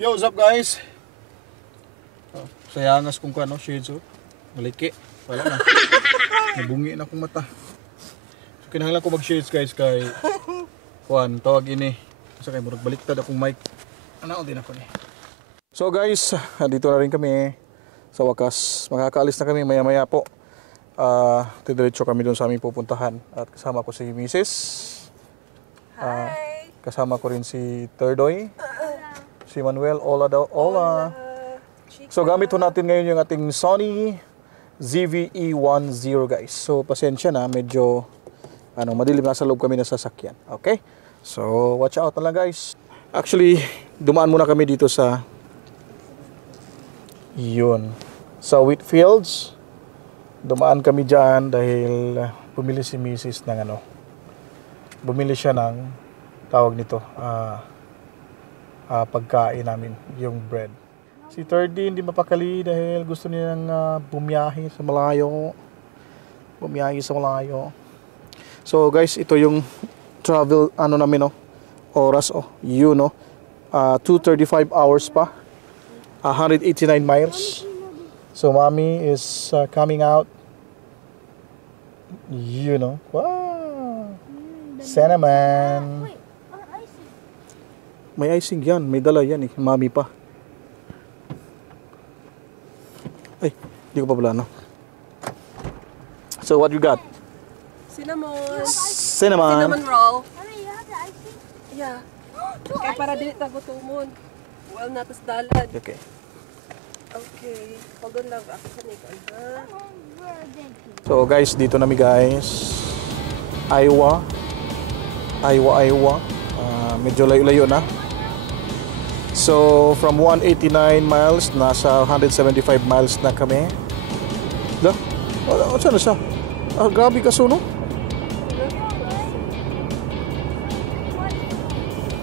Yo, what's up guys? Sayangas kung kano, shades oh. Maliki. Wala na. Nabungi na akong mata. So kinahanglan ko mag-shades guys kay Juan, tawag ini. Kasi kay murag baliktad akong mic. Ano din ako ni. So guys, dito na rin kami sa wakas. Makakaalis na kami maya-maya po. Diretso kami doon sa aming pupuntahan. At kasama ko si Mrs. Hi! Kasama ko rin si Terdoy. Si Manuel, hola daw, hola. So gamit ho natin ngayon yung ating Sony ZV-E10 guys. So pasensya na, medyo madilim na sa loob kami na sasakyan. Okay? So watch out na lang guys. Actually, dumaan muna kami dito sa sa Whitfields. Dumaan kami dyan dahil bumili si Mrs. ng bumili siya ng tawag nito, pagkain namin, yung bread. Si Thirdy hindi mapakali dahil gusto niyang bumiyahe sa malayo. So guys, ito yung travel namin oras 2:35 hours pa. 189 miles. So mommy is coming out. Wow. Cinnamon. May icing yan, may dala yan mami pa. Ay, hindi ko pa pala So what you got? Cinnamon. Cinnamon. Cinnamon roll. Yeah. Kaya para dili tagutumon. Well, natas dalan. Okay. Okay. Hold on lang. Ako sa nito. So guys, dito nami guys. Iowa. Medyo layo-layo na. So from 189 miles, nasa 175 miles na kami. Saan na siya? Grabe ka suno.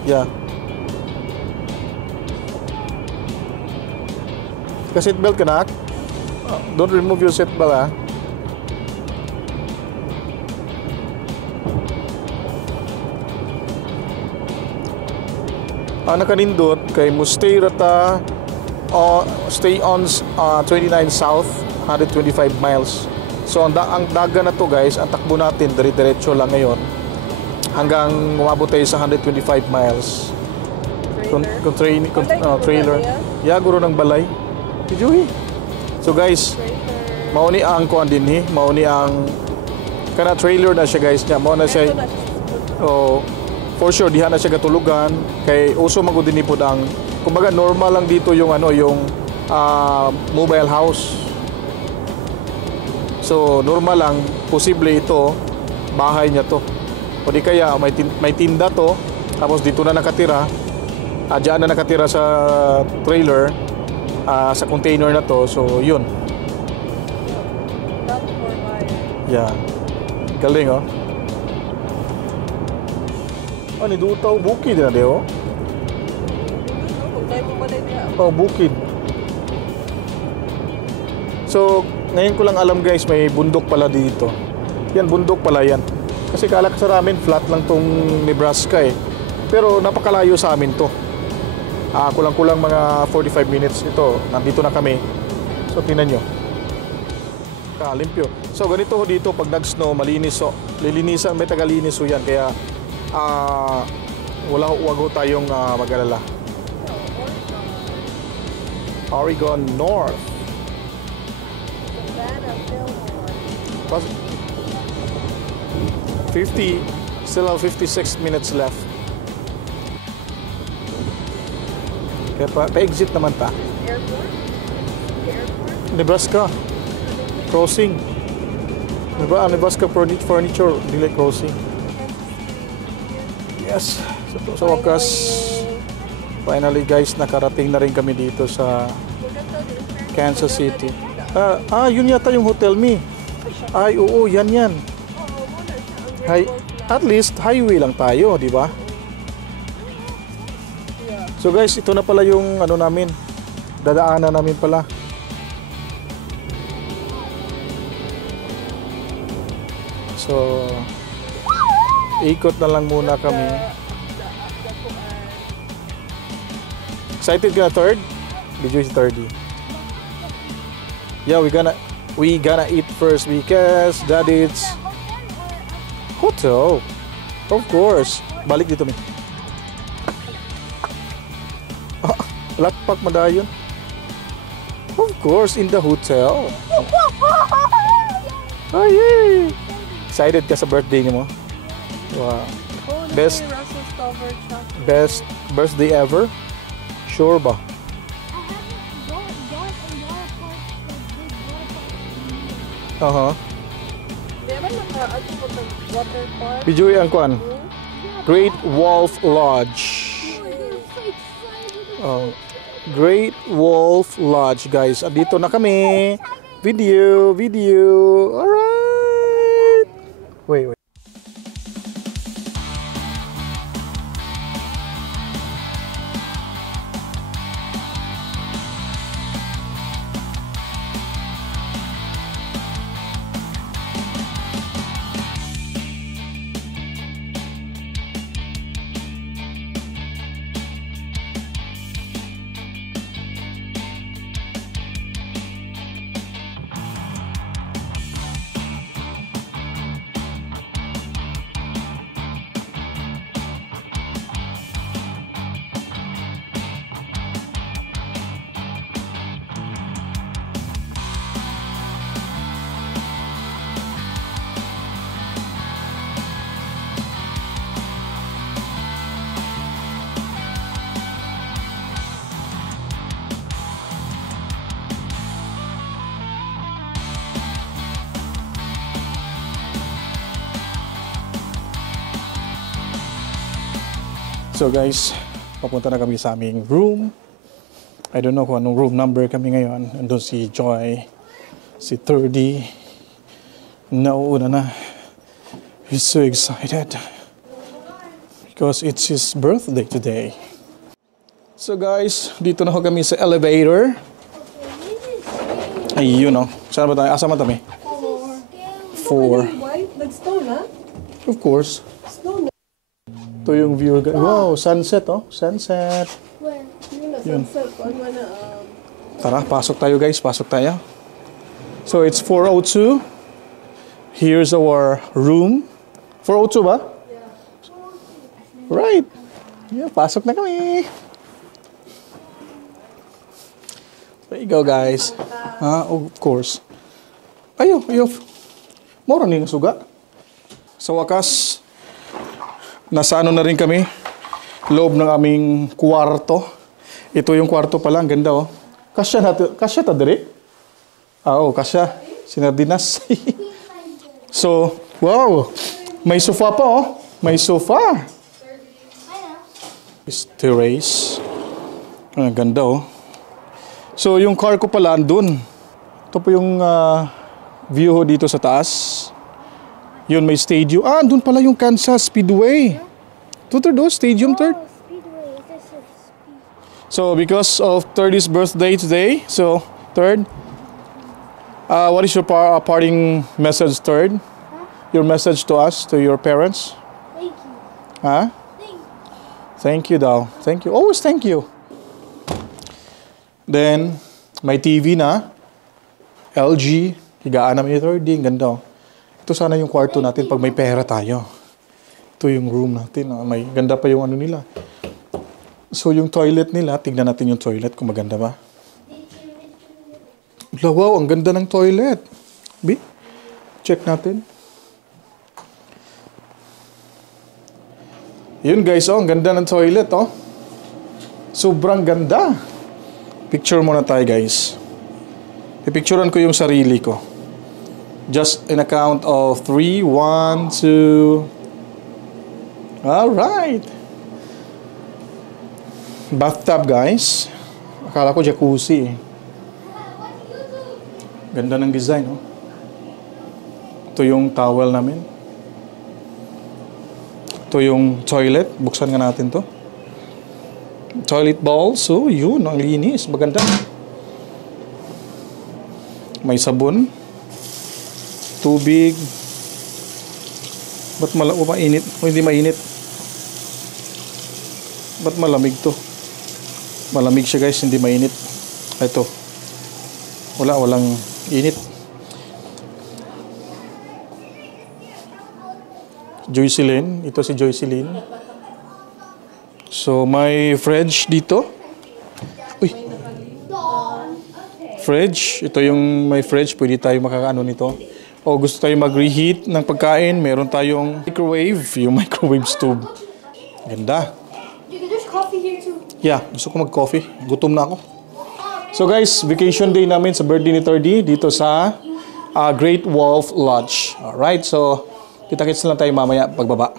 Yeah. Ka-seatbelt ka na? Don't remove your seatbelt nakanindot kay mo stay rata stay on 29 south 125 miles. So ang daga na to guys, ang takbo natin dire-diretso lang ngayon hanggang umabot tayo sa 125 miles. Kung trailer. Yeah, guro ng balay. Tijuhi. So guys, mauni ang kuan din mauni ang kana trailer na siya guys niya. Mao na siya. For sure diha na siya gatulugan kay uso magud dinhi pod ang kumbaga normal lang dito yung mobile house. So normal lang, posible ito bahay niya to. O di kaya may tinda to tapos dito na nakatira. Diyan na nakatira sa trailer sa container na to. So yun. Yeah. Galing Ani dutaw bukid na deo. Bukid. So, ngayon ko lang alam guys, may bundok pala dito. Yan, bundok pala yan. Kasi kala ka sa amin, flat lang tong Nebraska Pero napakalayo sa amin to. Kulang-kulang mga 45 minutes ito. Nandito na kami. So, tingnan nyo. Limpyo. So, ganito dito, pag nag-snow, malinis lilinisan, may tagalinis yan. Kaya, wag tayong mag-alala. Oregon North. Still have 56 minutes left. Kaya pa-exit naman ta. Nebraska crossing. Nebraska furniture delay crossing. Yes, sa wakas, finally guys, nakarating na rin kami dito sa Kansas City. Yun yata yung hotel Ay, oo, yan. At least, highway lang tayo, di ba? So guys, ito na pala yung namin, dadaanan namin pala. So, ikot na lang muna kami. Excited ka na third? Video is 30. Yeah, we gonna eat first because that is hotel. Of course. Balik dito, mi. Lakpak madayon. Of course, in the hotel. Oh, yeah. Excited ka sa birthday mo? Wow. Best birthday ever? Sure ba? Video ang kuan. Great Wolf Lodge. Great Wolf Lodge, guys. Dito na kami. Video. Alright. Wait. So guys, papunta na kami sa aming room. I don't know kung anong room number kami ngayon. Andun si Joy, si 30. Nauuna na. He's so excited because it's his birthday today. So guys, dito na ho kami sa elevator. Ayun o. Saan ba tayo? Asa man kami? 4. Nag-snow na? Of course. Snow na. Ito yung view. Wow, sunset oh. Sunset. Yun. Sunset. Tara, pasok tayo guys. Pasok tayo. So it's 4:02. Here's our room. 4:02 ba? Yeah. Right. Yeah, pasok na kami. There you go guys. Of course. Ayo. Mura ni nga suga. Sa wakas, nasa ano na rin kami, loob ng aming kwarto. Ito yung kwarto pala, ang ganda oh. Kasya ta dire? Oo, kasya. Sinardinas. So, wow. May sofa pa oh. May sofa. Terrace. Ang ganda oh. So, yung car ko pala andun. Ito po yung view ho dito sa taas. Yun, may stadium. Andun pala yung Kansas Speedway. Tutor do, stadium, third. So, because of 30's birthday today, so, third, what is your parting message, third? Your message to us, to your parents? Thank you. Huh? Thank you daw. Thank you. Always thank you. Then, may TV na. LG. Higaan namin yung 3D. Ang ganda oh. Ito sana yung kwarto natin pag may pera tayo. Ito yung room natin. May ganda pa yung ano nila. So yung toilet nila, tignan natin yung toilet kung maganda ba. Wow, ang ganda ng toilet. B, check natin. Yun guys, oh, ang ganda ng toilet, oh. Sobrang ganda. Picture muna tayo guys. Pipicturean ko yung sarili ko. Just in a count of 3, 1, 2. Alright. Bathtub, guys. Akala ko jacuzzi. Ganda ng design, oh. Ito yung towel namin. Ito yung toilet. Buksan nga natin to. Toilet bowl. So, yun. Ang linis. Maganda. May sabon. Tubig. Ba't mainit? O hindi mainit? Ba't malamig to? Malamig siya guys, hindi mainit. Ito. Walang init. Joycelyn. Ito si Joycelyn. So, may fridge dito. Uy. Fridge. Ito yung may fridge. Pwede tayo makakaano nito. O gusto tayo mag-reheat ng pagkain. Meron tayong microwave. Yung microwave stove. Ganda. There's coffee here too. Yeah, gusto ko mag-coffee. Gutom na ako. So guys, vacation day namin sa birthday ni Thirdy dito sa Great Wolf Lodge. Alright, so kita-kits na lang tayo mamaya pagbaba.